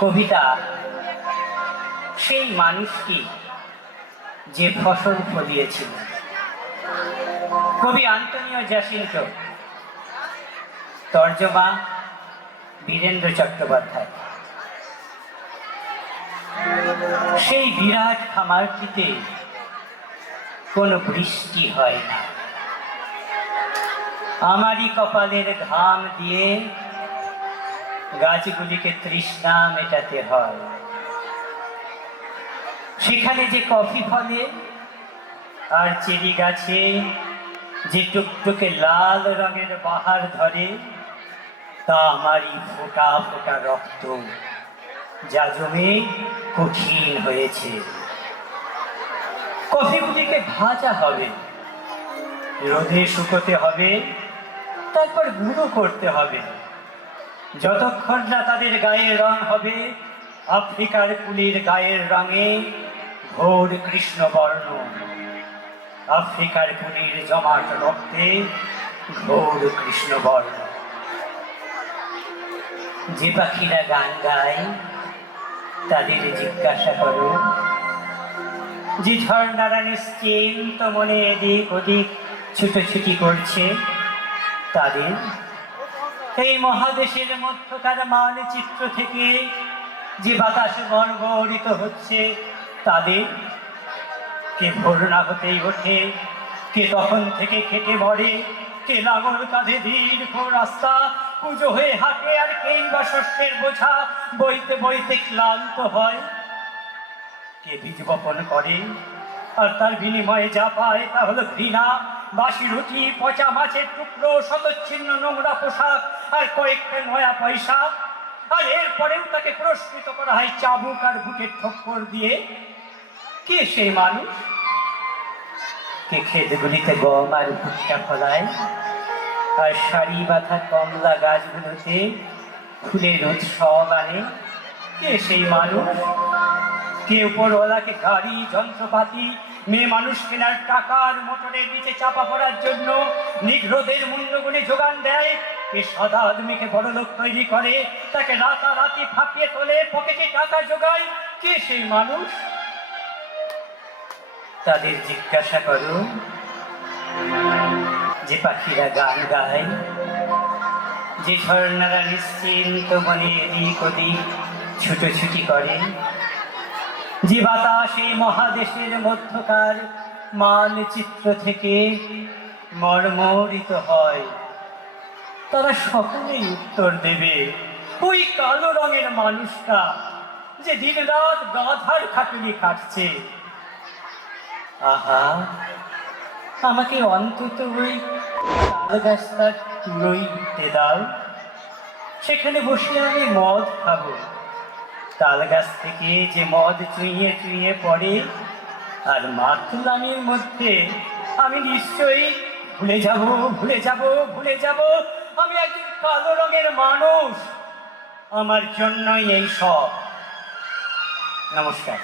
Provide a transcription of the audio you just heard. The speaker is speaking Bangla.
কবিতা, সেই মানুষটি যে ফসল ফলিয়েছিল। কবি আন্তনীয় জ্যাসিন্ট তর্জমা বীরেন্দ্র চট্টোপাধ্যায়। সেই বিরাট খামারটিতে কোনো বৃষ্টি হয় না। আমারই কপালের ঘাম দিয়ে গাছগুলিকে তৃষ্ণা মেটাতে হয়। সেখানে যে কফি ফলে, আর চেরি গাছে যে টুকটুকে লাল রঙের বাহার ধরে, তা আমারই ফোটা ফোটা রক্ত, যা জমে কঠিন হয়েছে। কফিগুলিকে ভাজা হবে, রোদে শুকোতে হবে, তারপর গুঁড়ো করতে হবে। যতক্ষণ না তাদের গায়ের রং হবে, আফ্রিকার কুলির গায়ের রঙে ঘোর কৃষ্ণবর্ণ আফ্রিকার কুলির জমাট রক্তে ঘোর কৃষ্ণবর্ণ যে পাখিরা গান গায়, তাদের জিজ্ঞাসা করো, যে ঝর্ণারা নিশ্চিন্ত মনে এদিক ওদিক ছুটোছুটি করছে, তাদের এই মহাদেশের মধ্যকার মানচিত্র থেকে যে বাতাসে গড়গড়িত হচ্ছে তাদের কে ভোর না হতেই ওঠে, কে তখন থেকে খেটে মরে, কে লাঙল কাঁধে দীর্ঘ রাস্তা পুজো হয়ে হাঁটে আর কেই বা শস্যের বোঝা, বইতে বইতে ক্লান্ত হয়। কে বীজ বপন করে আর তার বিনিময়ে যা পায় তা হলো ঘৃণা বাসি রুটি, পচা মাছের টুকরো শতচ্ছিন্ন নোংরা পোশাক আর কয়েকটা নয়া পয়সা। আর এরপরেও তাকে পুরস্কৃত করা হয় চাবুক আর বুকের ঠক্কর দিয়ে। কে সেই মানুষ? কে ক্ষেতগুলিতে গম আর ভুট্টা ফলায়? আর সারি বাঁধা কমলা গাছগুলোতে ফুলের উৎসব আনে? কে সেই মানুষ? কে উপরওয়ালাকে গাড়ি যন্ত্রপাতি মেয়ে মানুষ কেনার টাকার মোটরের নিচে চাপা পড়ার জন্য নিগ্রোদের মূল্যগুলি যোগান দেয়। এ সাদা আদমিকে বড় লোক তৈরি করে, তাকে রাতারাতি ফাঁপিয়ে তোলে, পকেটে টাকা যোগায়। কে সেই মানুষ? তাদের জিজ্ঞাসা করো, যে পাখিরা গান গায়, যে ঝর্ণারা নিশ্চিন্ত মনে এদিক ওদিক ছুটোছুটি করে যে বাতাস মহাদেশের মধ্যকার মানচিত্র থেকে মর্মরিত হয়। তারা সকলেই উত্তর দেবে, ওই কালো রঙের মানুষটা যে দিন রাত গাধার খাটুনি কাটছে। আহা, আমাকে অন্তত ওই তাল গাছটার দাও। সেখানে বসে আমি মদ খাব। তাল গাছ থেকে যে মদ চুইয়ে চুইয়ে পড়ে, আর মাতুলামির মধ্যে আমি নিশ্চয়ই ভুলে যাব ভুলে যাব ভুলে যাব। আমি একজন কালো রঙের মানুষ। আমার জন্যই এই সব। নমস্কার।